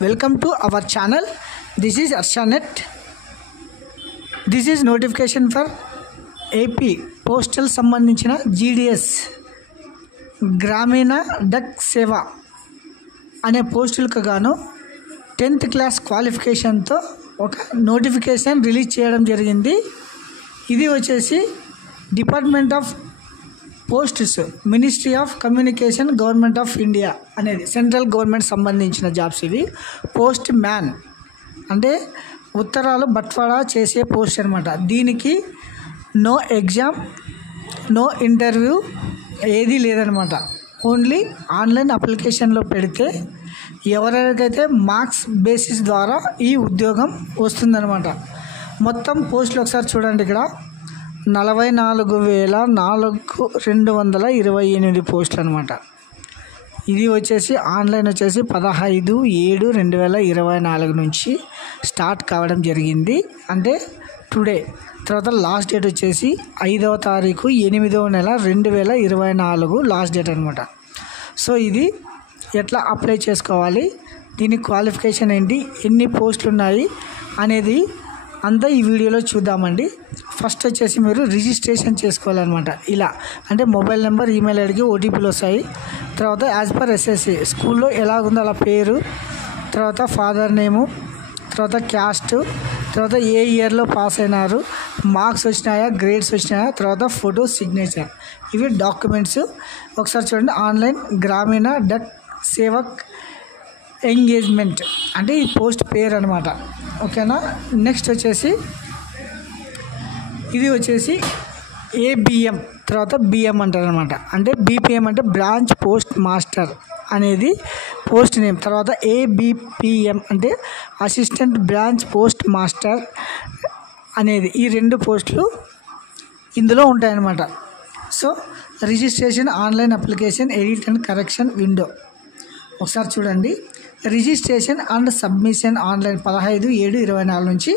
welcome to our channel. This is Arshanet. This is notification for AP postal సంబంధించిన GDS గ్రామీణ duck సేవ అనే పోస్టులకు గాను 10th క్లాస్ క్వాలిఫికేషన్తో ఒక నోటిఫికేషన్ రిలీజ్ చేయడం జరిగింది. ఇది వచ్చేసి department of posts, ministry of communication, government of India అనేది సెంట్రల్ గవర్నమెంట్ సంబంధించిన జాబ్స్. ఇవి పోస్ట్ మ్యాన్ అంటే ఉత్తరాలు బట్వాడా చేసే పోస్ట్ అనమాట. దీనికి నో ఎగ్జామ్, నో ఇంటర్వ్యూ ఏది లేదనమాట. ఓన్లీ ఆన్లైన్ అప్లికేషన్లో పెడితే ఎవరికైతే మార్క్స్ బేసిస్ ద్వారా ఈ ఉద్యోగం వస్తుందన్నమాట. మొత్తం పోస్టులు ఒకసారి చూడండి. ఇక్కడ 44,228 పోస్టులు అనమాట. ఇది వచ్చేసి ఆన్లైన్ వచ్చేసి 15/7/2024 నుంచి స్టార్ట్ కావడం జరిగింది. అంటే టుడే. తర్వాత లాస్ట్ డేట్ వచ్చేసి 5వ తారీఖు 8వ నెల 2024 లాస్ట్ డేట్ అనమాట. సో ఇది ఎట్లా అప్లై చేసుకోవాలి, దీని క్వాలిఫికేషన్ ఏంటి, ఎన్ని పోస్టులు ఉన్నాయి అనేది అంతా ఈ వీడియోలో చూద్దామండి. ఫస్ట్ వచ్చేసి మీరు రిజిస్ట్రేషన్ చేసుకోవాలన్నమాట. ఇలా అంటే మొబైల్ నెంబర్, ఈమెయిల్ ఐడికి ఓటీపీలు వస్తాయి. తర్వాత యాజ్ పర్ ఎస్ఎస్సి స్కూల్లో ఎలాగుందో అలా పేరు, తర్వాత ఫాదర్ నేము, తర్వాత క్యాస్ట్, తర్వాత ఏ ఇయర్లో పాస్ అయినారు, మార్క్స్ వచ్చినాయా, గ్రేడ్స్ వచ్చినాయా, తర్వాత ఫోటో, సిగ్నేచర్. ఇవి డాక్యుమెంట్స్. ఒకసారి చూడండి. ఆన్లైన్ గ్రామీణ డక్ సేవక్ ఎంగేజ్మెంట్ అంటే ఈ పోస్ట్ పేరు అనమాట. ఓకేనా. నెక్స్ట్ వచ్చేసి ఇది వచ్చేసి ఏబిఎం, తర్వాత బిఎం అంటారు అనమాట. అంటే బీపీఎం అంటే బ్రాంచ్ పోస్ట్ మాస్టర్ అనేది పోస్ట్ నేమ్. తర్వాత ఏబిపిఎం అంటే అసిస్టెంట్ బ్రాంచ్ పోస్ట్ మాస్టర్ అనేది. ఈ రెండు పోస్టులు ఇందులో ఉంటాయన్నమాట. So registration, online application, edit and correction window ఒకసారి చూడండి. రిజిస్ట్రేషన్ అండ్ సబ్మిషన్ ఆన్లైన్ 15/7/24 నుంచి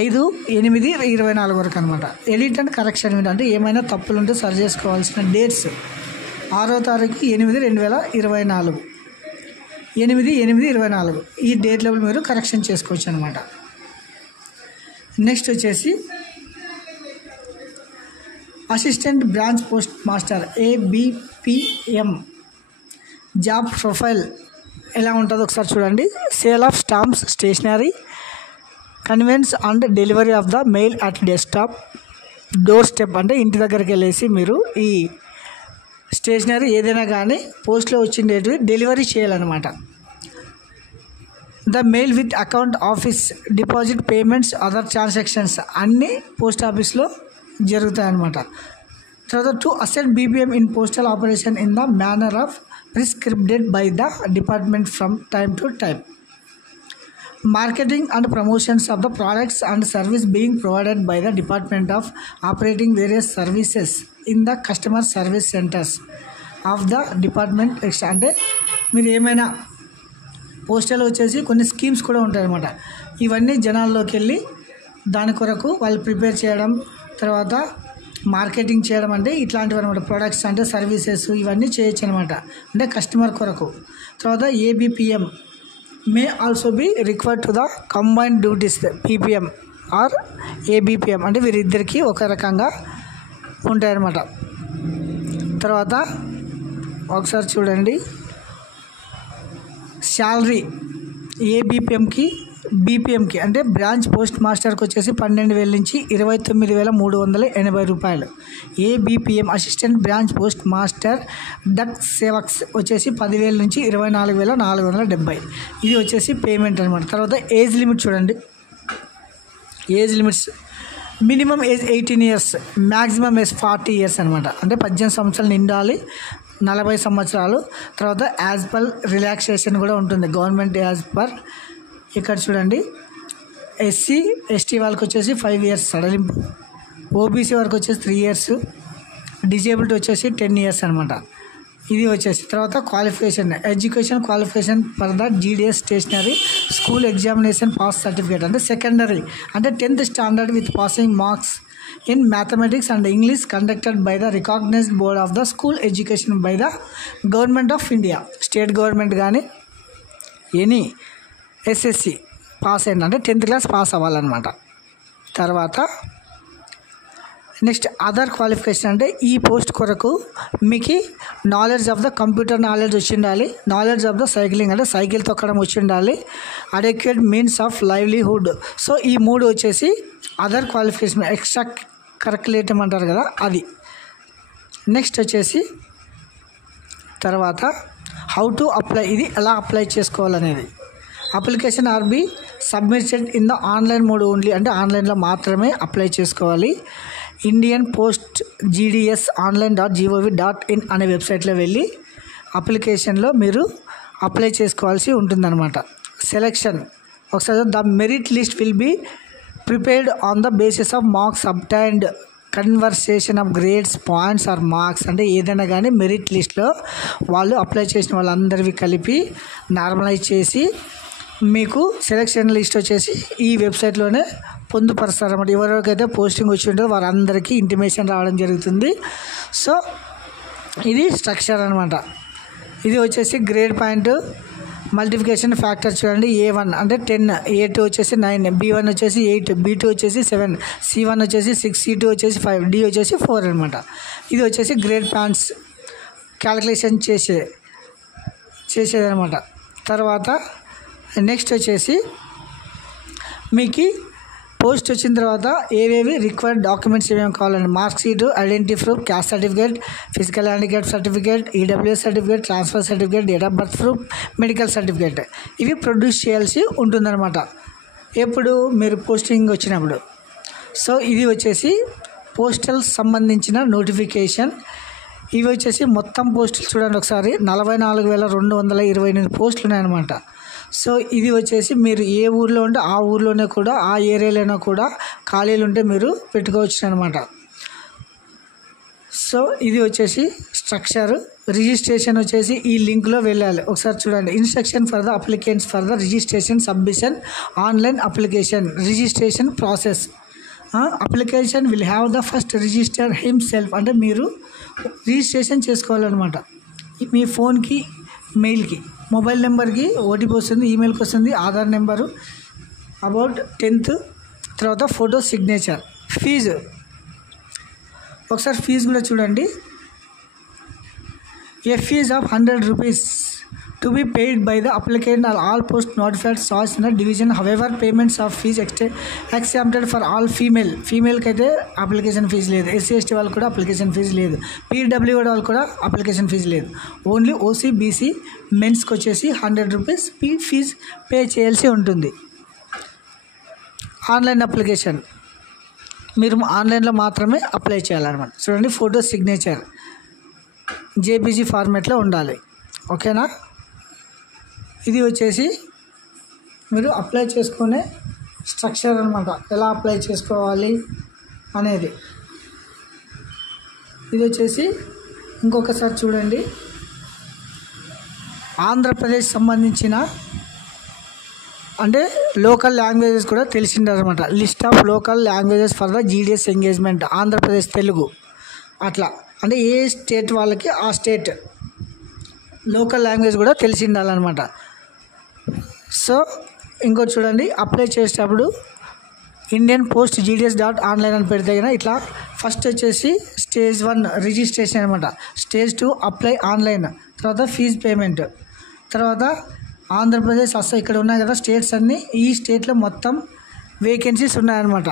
5/8/24 వరకు అనమాట. ఎడిట్ అండ్ కరెక్షన్ విండో అంటే ఏమైనా తప్పులు ఉంటే సరి చేసుకోవాల్సిన డేట్స్ 6వ తారీఖు 8/2024 8/8/24 ఈ డేట్లో మీరు కరెక్షన్ చేసుకోవచ్చు అనమాట. నెక్స్ట్ వచ్చేసి assistant branch post master ABPM job profile ఎలా ఉంటుందో ఒకసారి చూడండి. Sale of stamps, stationery, conveyance and delivery of the mail at desktop, door step అంటే ఇంటి దగ్గరికి వెళ్ళేసి మీరు ఈ స్టేషనరీ ఏదైనా కానీ పోస్ట్లో వచ్చిండేటివి డెలివరీ చేయాలన్నమాట. The mail with account, office, deposit, payments, other transactions అన్నీ పోస్ట్ ఆఫీస్లో జరుగుతాయి అన్నమాట. తర్వాత to asset BPM in postal operation in the manner of prescribed by the department from time to time. Marketing and promotions of the products and service being provided by the department of operating various services in the customer service centers of the department. అంటే మీరు ఏమైనా postal వచ్చేసి కొన్ని schemes కూడా ఉంటాయన్నమాట. ఇవన్నీ జనాల్లోకి వెళ్ళి దాని కొరకు వాళ్ళు ప్రిపేర్ చేయడం, తర్వాత మార్కెటింగ్ చేయడం అంటే ఇట్లాంటివి అనమాట. ప్రొడక్ట్స్ అంటే సర్వీసెస్ ఇవన్నీ చేయొచ్చు అనమాట, అంటే కస్టమర్ కొరకు. తర్వాత ABPM may also be required to the combined duties PPM or ABPM అంటే వీరిద్దరికీ ఒక రకంగా ఉంటాయన్నమాట. తర్వాత ఒకసారి చూడండి. శాలరీ ఏబిపిఎంకి, బీపీఎంకి అంటే బ్రాంచ్ పోస్ట్ మాస్టర్కి వచ్చేసి 12,000 నుంచి 29,380 రూపాయలు. ABPM assistant branch post master Dak Sevaks వచ్చేసి 10,000 నుంచి 24,470. ఇది వచ్చేసి పేమెంట్ అనమాట. తర్వాత ఏజ్ లిమిట్ చూడండి. Age limits minimum age 18 years, maximum age 40 years అనమాట. అంటే 18 సంవత్సరాలు నిండాలి, 40 సంవత్సరాలు. తర్వాత యాజ్ పర్ రిలాక్సేషన్ కూడా ఉంటుంది గవర్నమెంట్ యాజ్ పర్. ఇక్కడ చూడండి. ఎస్సీ ఎస్టీ వాళ్ళకి వచ్చేసి 5 years సడలింపు, ఓబీసీ వరకు వచ్చేసి 3 years, డిజేబుల్డ్ వచ్చేసి 10 years అనమాట. ఇది వచ్చేసి తర్వాత qualification, education qualification for the GDS stationery school examination pass certificate అంటే సెకండరీ అంటే 10th standard with passing marks in mathematics and English conducted by the recognized board of the school education by the government of India, state government gaani any SSC pass అయ్యండి, అంటే 10th class pass అవ్వాలన్నమాట. తర్వాత next other qualification అంటే ఈ post కొరకు మీకు knowledge of the computer knowledge వచ్చి ఉండాలి, నాలెడ్జ్ ఆఫ్ ద సైక్లింగ్ అంటే సైకిల్ తొక్కడం వచ్చి ఉండాలి, adequate means of livelihood. So ఈ 3 వచ్చేసి అదర్ క్వాలిఫికేషన్, ఎక్స్ట్రా కరిక్యులేటివ్ అంటారు కదా అది. నెక్స్ట్ వచ్చేసి తర్వాత హౌ టు అప్లై, ఇది ఎలా అప్లై చేసుకోవాలనేది. Application are be submitted in the online mode only, అంటే ఆన్లైన్లో మాత్రమే అప్లై చేసుకోవాలి. ఇండియన్ పోస్ట్ GDS online.gov.in అనే వెబ్సైట్లో వెళ్ళి అప్లికేషన్లో మీరు అప్లై చేసుకోవాల్సి ఉంటుందన్నమాట. సెలెక్షన్ ఒకసారి the merit list will be prepared on the basis of marks obtained, conversation of grades, points or marks, అంటే ఏదైనా కానీ మెరిట్ లిస్ట్లో వాళ్ళు అప్లై చేసిన వాళ్ళందరివి కలిపి నార్మలైజ్ చేసి మీకు సెలెక్షన్ లిస్ట్ వచ్చేసి ఈ వెబ్సైట్లోనే పొందుపరుస్తారన్నమాట. ఎవరికైతే పోస్టింగ్ వచ్చి ఉంటుందో వారందరికీ ఇంటిమేషన్ రావడం జరుగుతుంది. సో ఇది స్ట్రక్చర్ అనమాట. ఇది వచ్చేసి గ్రేడ్ పాయింట్ మల్టిఫికేషన్ ఫ్యాక్టర్ చూడండి. A1 అంటే 10, A2 వచ్చేసి 9, B1 వచ్చేసి 8, B2 వచ్చేసి 7, C1 వచ్చేసి 6, C2 వచ్చేసి 5, D వచ్చేసి 4 అనమాట. ఇది వచ్చేసి గ్రేడ్ పాయింట్స్ క్యాలిక్యులేషన్ చేసేదనమాట. తర్వాత నెక్స్ట్ వచ్చేసి మీకు పోస్ట్ వచ్చిన తర్వాత ఏవేవి రిక్వైర్డ్ డాక్యుమెంట్స్ ఏమేమి కావాలండి, mark sheet, identity proof, caste certificate, physical handicap certificate, EWS certificate, transfer certificate, date of birth proof, medical certificate, ఇవి ప్రొడ్యూస్ చేయాల్సి ఉంటుందన్నమాట ఎప్పుడు మీరు పోస్టింగ్ వచ్చినప్పుడు. సో ఇది వచ్చేసి పోస్టల్ సంబంధించిన నోటిఫికేషన్. ఇవి వచ్చేసి మొత్తం పోస్టులు చూడండి ఒకసారి 44,228 పోస్టులు ఉన్నాయన్నమాట. సో ఇది వచ్చేసి మీరు ఏ ఊర్లో ఉంటే ఆ ఊర్లోనే కూడా ఆ ఏరియాలోనే కూడా ఖాళీలు ఉంటే మీరు పెట్టుకోవచ్చు అనమాట. సో ఇది వచ్చేసి స్ట్రక్చర్. రిజిస్ట్రేషన్ వచ్చేసి ఈ లింక్లో వెళ్ళాలి, ఒకసారి చూడండి. Instruction for the applicants for the registration submission online application registration process. Application will have the first register himself, అంటే మీరు రిజిస్ట్రేషన్ చేసుకోవాలన్నమాట. మీ ఫోన్కి, మెయిల్కి, మొబైల్ నెంబర్కి ఓటీపీ వస్తుంది, ఈమెయిల్కి వస్తుంది, ఆధార్ నెంబరు, అబౌట్ 10th, తర్వాత ఫోటో సిగ్నేచర్. ఫీజు ఒకసారి ఫీజు కూడా చూడండి. A fee of 100 rupees to be paid by the applicant are all post notified charge in the division. However payments of fee excepted for all ఫీమేల్కి అయితే application fee లేదు, SC/ST వాళ్ళకి కూడా application fee లేదు, PWD వాళ్ళకి కూడా application fee లేదు. Only OC BC మెన్స్కి వచ్చేసి 100 rupees ఫీజు పే చేయాల్సి ఉంటుంది. ఆన్లైన్ అప్లికేషన్ మీరు ఆన్లైన్లో మాత్రమే అప్లై చేయాలన్నమాట. చూడండి, ఫోటో సిగ్నేచర్ JPG ఫార్మాట్లో ఉండాలి, ఓకేనా. ఇది వచ్చేసి మీరు అప్లై చేసుకునే స్ట్రక్చర్ అనమాట, ఎలా అప్లై చేసుకోవాలి అనేది. ఇది వచ్చేసి ఇంకొకసారి చూడండి, ఆంధ్రప్రదేశ్ సంబంధించిన అంటే లోకల్ లాంగ్వేజెస్ కూడా తెలిసిందనమాట. List of local languages for the GDS engagement, Andhra Pradesh Telugu, అట్లా అంటే ఏ స్టేట్ వాళ్ళకి ఆ స్టేట్ లోకల్ లాంగ్వేజ్ కూడా తెలిసి ఉండాలన్నమాట. సో ఇంకోటి చూడండి, అప్లై చేసేటప్పుడు ఇండియన్ పోస్ట్ GDS.online అని పెడితే కదా ఇట్లా ఫస్ట్ వచ్చేసి స్టేజ్ 1 రిజిస్ట్రేషన్ అనమాట, స్టేజ్ 2 అప్లై ఆన్లైన్, తర్వాత ఫీజు పేమెంట్, తర్వాత ఆంధ్రప్రదేశ్ అసలు ఇక్కడ ఉన్నాయి కదా స్టేట్స్ అన్నీ, ఈ స్టేట్లో మొత్తం వేకెన్సీస్ ఉన్నాయన్నమాట.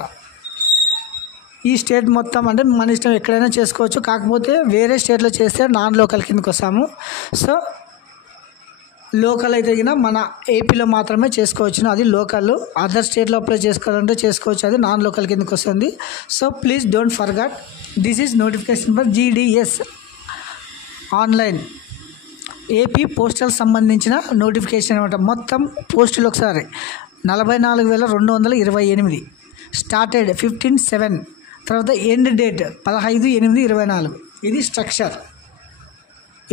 ఈ స్టేట్ మొత్తం అంటే మన ఇష్టం ఎక్కడైనా చేసుకోవచ్చు, కాకపోతే వేరే స్టేట్లో చేస్తే నాన్ లోకల్ కిందకి వస్తాము. సో లోకల్ అయితే కింద మన ఏపీలో మాత్రమే చేసుకోవచ్చు, అది లోకల్. అదర్ స్టేట్లో అప్లై చేసుకోవాలంటే చేసుకోవచ్చు, అది నాన్ లోకల్ కిందకి వస్తుంది. So please don't forget, this is notification for GDS online AP postal సంబంధించిన నోటిఫికేషన్ అనమాట. మొత్తం పోస్టులు ఒకసారి 44,228, స్టార్టెడ్ 15/7, తర్వాత ఎండ్ డేట్ 15/8/24. ఇది స్ట్రక్చర్.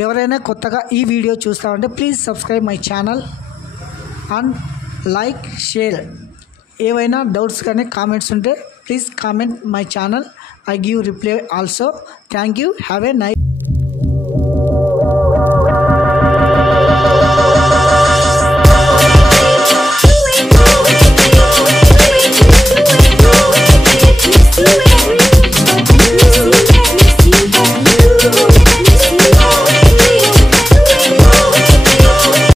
ఎవరైనా కొత్తగా ఈ వీడియో చూస్తామంటే please subscribe my channel and like, share. ఏవైనా డౌట్స్ కానీ కామెంట్స్ ఉంటే please comment my channel, I give reply also. Thank you. Have a nice